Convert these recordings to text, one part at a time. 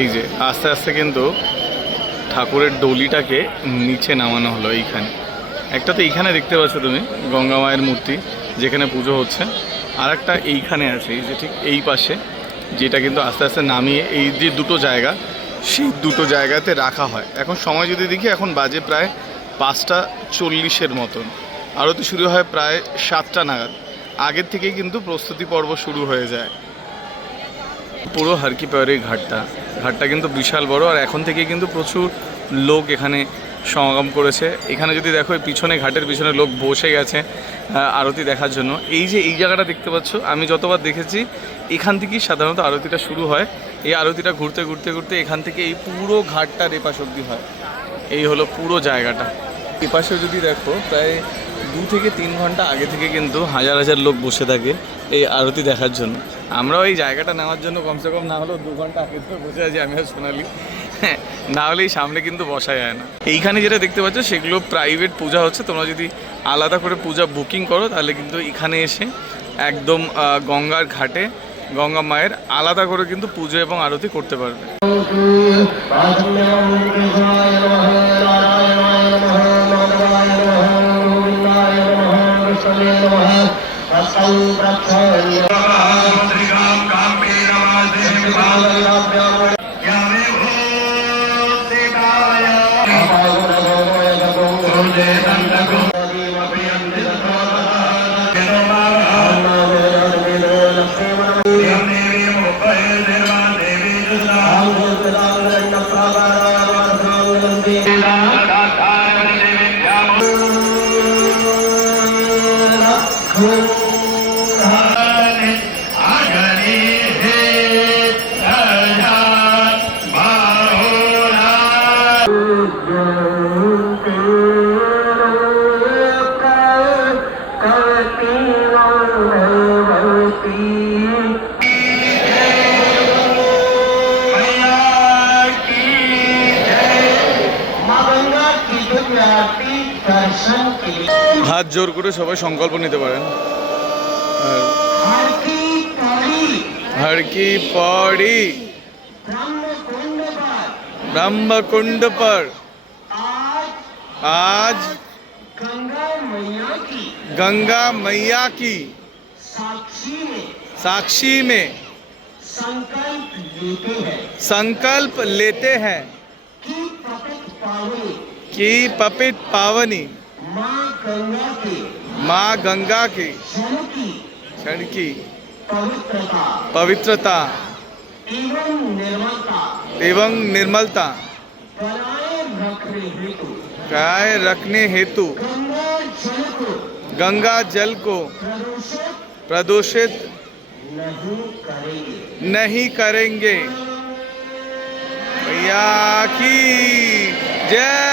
এই যে, আস্তে আস্তে কিন্তু ঠাকুরের ডলিটাকে নিচে নামানো হলো এইখানে। একটা তো এইখানে দেখতে পাচ্ছ তুমি, গঙ্গা মায়ের মূর্তি, যেখানে পুজো হচ্ছে। আর একটা এইখানে আছে, এই যে ঠিক এই পাশে, যেটা কিন্তু আস্তে আস্তে নামিয়ে এই যে দুটো জায়গা, সেই দুটো জায়গাতে রাখা হয়। এখন সময় যদি দেখি, এখন বাজে প্রায় পাঁচটা চল্লিশের মতন। আরতি শুরু হয় প্রায় সাতটা নাগাদ। আগের থেকেই কিন্তু প্রস্তুতি পর্ব শুরু হয়ে যায়। পুরো হারকি পাওয়ারের ঘাটটা। ঘাটটা কিন্তু বিশাল বড় আর এখন থেকে কিন্তু প্রচুর লোক এখানে সমাগম করেছে। এখানে যদি দেখো পিছনে ঘাটের পিছনে লোক বসে গেছে আরতি দেখার জন্য। এই যে এই জায়গাটা দেখতে পাচ্ছ, আমি যতবার দেখেছি, এখান থেকেই সাধারণত আরতিটা শুরু হয়। এই আরতিটা ঘুরতে ঘুরতে ঘুরতে এখান থেকে এই পুরো ঘাটটার এপাশ অব্দি হয়। এই হলো পুরো জায়গাটা। এপাশে যদি দেখো, প্রায় দু থেকে তিন ঘণ্টা আগে থেকে কিন্তু হাজার হাজার লোক বসে থাকে এই আরতি দেখার জন্য। আমরাও ওই জায়গাটা নেওয়ার জন্য কমসে কম না হলেও দু ঘণ্টা আগে থেকে বসে আছি আমি সোনালি। হ্যাঁ, না হলে সামনে কিন্তু বসা যায় না। এইখানে যেটা দেখতে পাচ্ছ সেগুলো প্রাইভেট পূজা হচ্ছে। তোমরা যদি আলাদা করে পূজা বুকিং করো তাহলে কিন্তু এখানে এসে একদম গঙ্গার ঘাটে গঙ্গা মায়ের আলাদা করে কিন্তু পুজো এবং আরতি করতে পারবে। Thank you. হাত জোর করে সবাই সংকল্প নিতে পারেন আর हर की कड़ी हर की पौड़ी ब्रह्म कुंड पर ब्रह्मकुंड पर आज आज गंगा मैया की गंगा मैया की साक्षी में साक्षी में संकल्प लेते हैं संकल्प लेते हैं कि पतित पावनी कि पपित पावनी। माँ गंगा के। माँ गंगा की। क्षण की। पवित्रता। पवित्रता। एवं निर्मलता। एवं निर्मलता। बनाए रखने हेतु। काय रखने हेतु। गंगा जल को। प्रदूषित नहीं करेंगे। मैया की जय।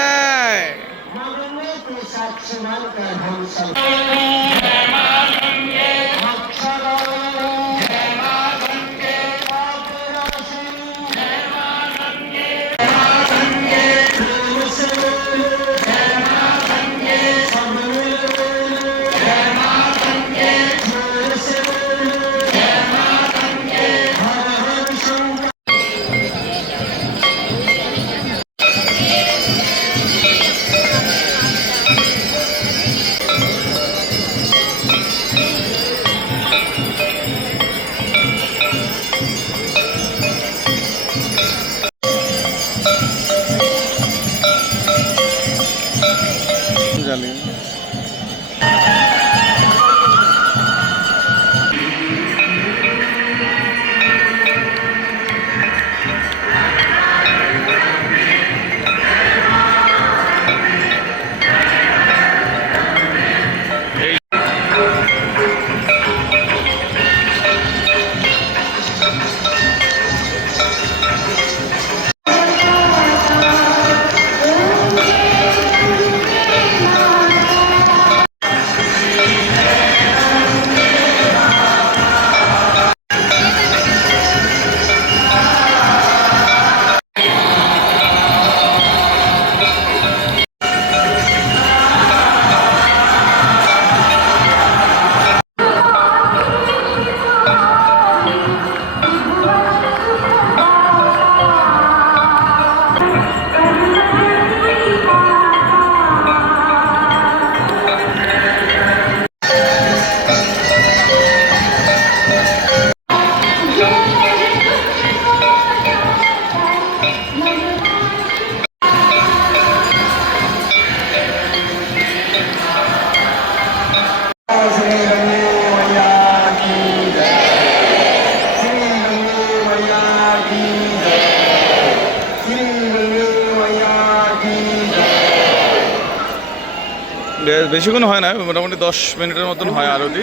বেশিক্ষণ হয় না, মোটামুটি দশ মিনিটের মতন হয় আরতি।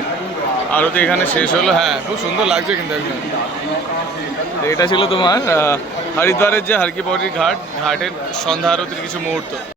আরতি এখানে শেষ হলো হ্যাঁ খুব সুন্দর লাগছে কিন্তু একদম। এটা ছিল তোমার হরিদ্বারের যে হারকি পৌরির ঘাট, ঘাটের সন্ধ্যা আরতির কিছু মুহূর্ত।